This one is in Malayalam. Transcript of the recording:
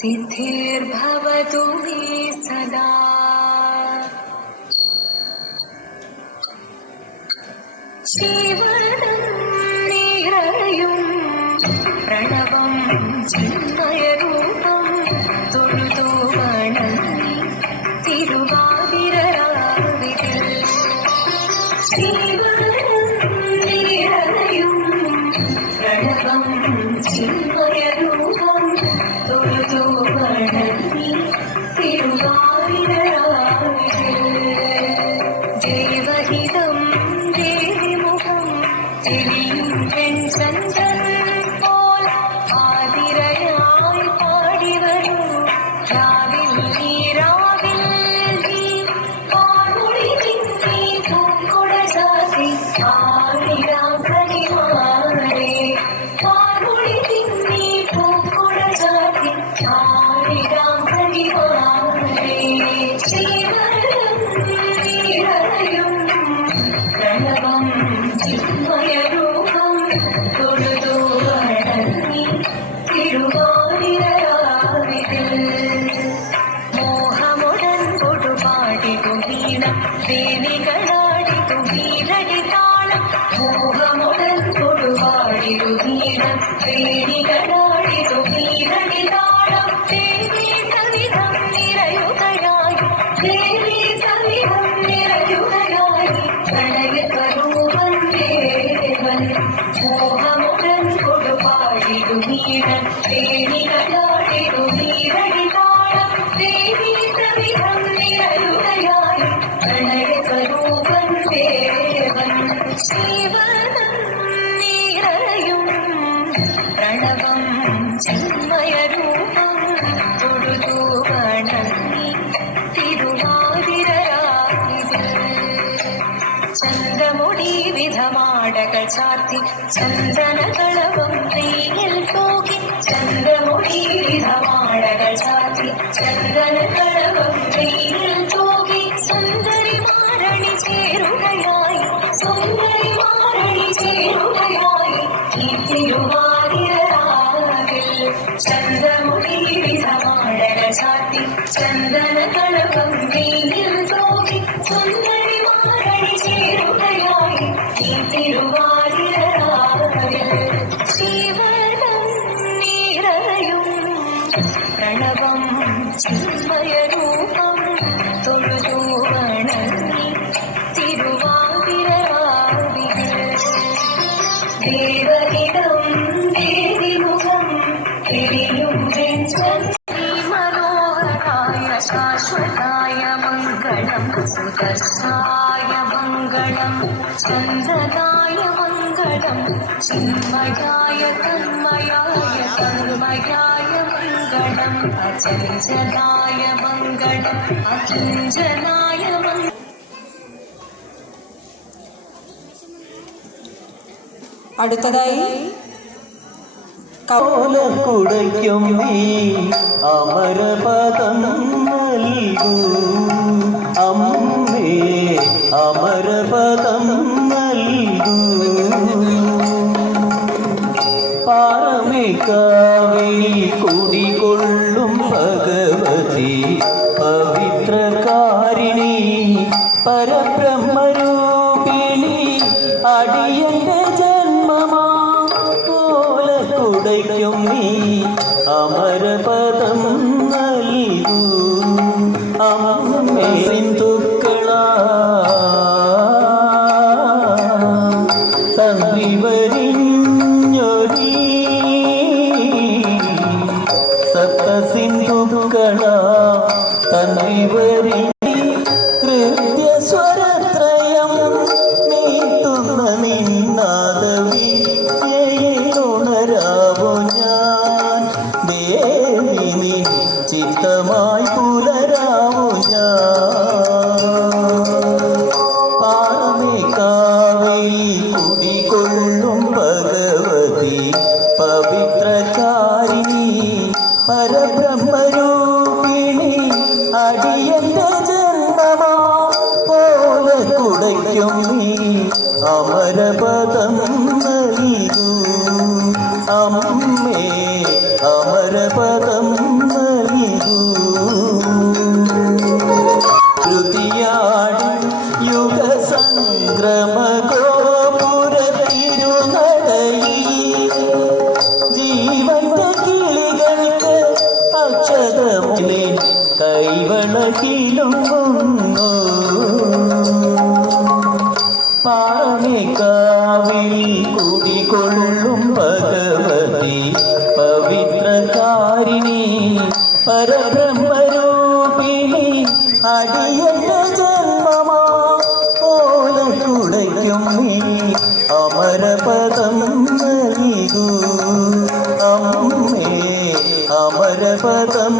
सिद्धिर्भवतु मे सदा। शिवनं निरयुं प्रणवं चिन्मयरूपं തൊഴുതു വണങ്ങി തിരുവാതിരരാവിതിൽ. ശിവനം നിറയും പ്രണവം ചിന്മയരൂപം തൊഴുതു വണങ്ങി തിരുവാതിരരാവിതിൽ. ദേവഹിതം ദേവിമുഖം തെളിയും വെൺചന്ദ്രൻ പോൽ ആതിരയായി പാടിവരൂ രാവിൽ നീ രാവിൽ നീ പാടുടി നിന്നീ പൂക്കൊട ചാത്തി ആടിരാം കണിമാരേ പാടുടി നിന്നീ പൂക്കൊട ചാത്തി ആടിരാം കണിമാരേ. ശിവനം നിറയും പ്രണവം ചിന്മയരൂപം തൊഴുതു വണങ്ങി തിരുവാതിരരാവിതിൽ. മോഹമുടൻ കൊടുപാടിതു വീണം ദേവികളാടിതു വീരടി താളം. മോഹമുടൻ കൊടുപാടിതു വീണം ദേവികളാടിതു വീരടി താളം. ദേവി സവിധം നിറയുകയായി ദേവി സവിധം നിറയുകയായി പ്രണയസ്വരൂപൻ ദേവൻ. മോഹമുടൻ കൊടുപാടിതു വീണം ദേവികളാടിതു വീരടി താളം. ദേവി സവിധം നിറയുകയായി പ്രണയസ്വരൂപൻ ദേവൻ. ശിവനം നിറയും പ്രണവം ചിന്മയരൂപം തൊഴുതു വണങ്ങി തിരുവാതിരരാവിതിൽ. ചന്ദ്രമുടി വിധമാടകൾ ചാർത്തി ചന്ദനകളവം നെയ്യിൽ തൂകി. ചന്ദ്രമുടി വിധമാടകൾ ചാർത്തി ചന്ദനകളവം നെയ്യിൽ തൂകി. സുന്ദരിമാരണി ചേരുകയായി സുന്ദരിമാരണി ചേരുകയായി ഈ തിരുവാതിരരാവിൽ. ചന്ദ്രമുടി വിധമാടകൾ ചാർത്തി ചന്ദനകളവം നെയ്യിൽ തൂകി. സുന്ദരിമാരണി ചേരുകയായി ഈ തിരുവാതിരരാവിൽ. ശിവനം നിറയും പ്രണവം ചിന്മയരൂപം തൊഴുതു വണങ്ങി തിരുവാതിരരാവിതിൽ. ദേവഹിതം ദേവിമുഖം തെളിയും വെൺചന്ദ്രൻ മനോഹരായ ശാശ്വതായ മംഗളം സുദർശായ മംഗളം ചന്ദ്രനായ മംഗളം ചിന്മയായ തന്മയായ തന്മയായ മംഗളം അചഞ്ചലായ മംഗളം അകിഞ്ചനായ മംഗളം. അടുത്തതായി കുടയ്ക്കും നീ അമരപദം നൽകൂ അമ്മേ അമരപദം നൽകൂ. പാറമേക്കാവിൽ കുടികൊള്ളും ഭഗവതി പവിത്രകാരിണി പരബ്രഹ്മരൂപിണി അടിയന്റെ ജന്മമാ കുടയ്ക്കും നീ അമരപദം നൽകൂ അമ്മേ. സിന്ധുക്കളാ തന്ത്രി വരിഞ്ഞൊരീ സപ്തസിന്ധുക്കളാ തന്ത്രി വരി ഹൃദ്യസ്വരത്രയം മീട്ടുന്ന നിന്നാദവിദ്യയിലുണരാവോ ഞാൻ ദേവി നീ ചിത്തമായി പുലരാവോ ഞാൻ. പാറമേക്കാവിൽ കുടികൊള്ളും ഭഗവതി പവിത്രകാരിണി പരബ്രഹ്മരൂപിണി അടിയന്റെ ജന്മമാ പോലെ കുടയ്ക്കും നീ അമരപദം നൽകൂ അമ്മേ അമരപദം നൽകൂ. അക്ഷതമുലെ കൈവളകിലുങ്ങുന്നു പാറമേക്കാവിൽ കുടികൊള്ളും ഭഗവതി പവിത്രകാരിണി പരബ്രഹ്മരൂപിണി അടിയന്റെ ജന്മമാ ഓലക്കുടയ്ക്കും നീ അമരപദം നൽകൂ അമ്മേ അമരപദം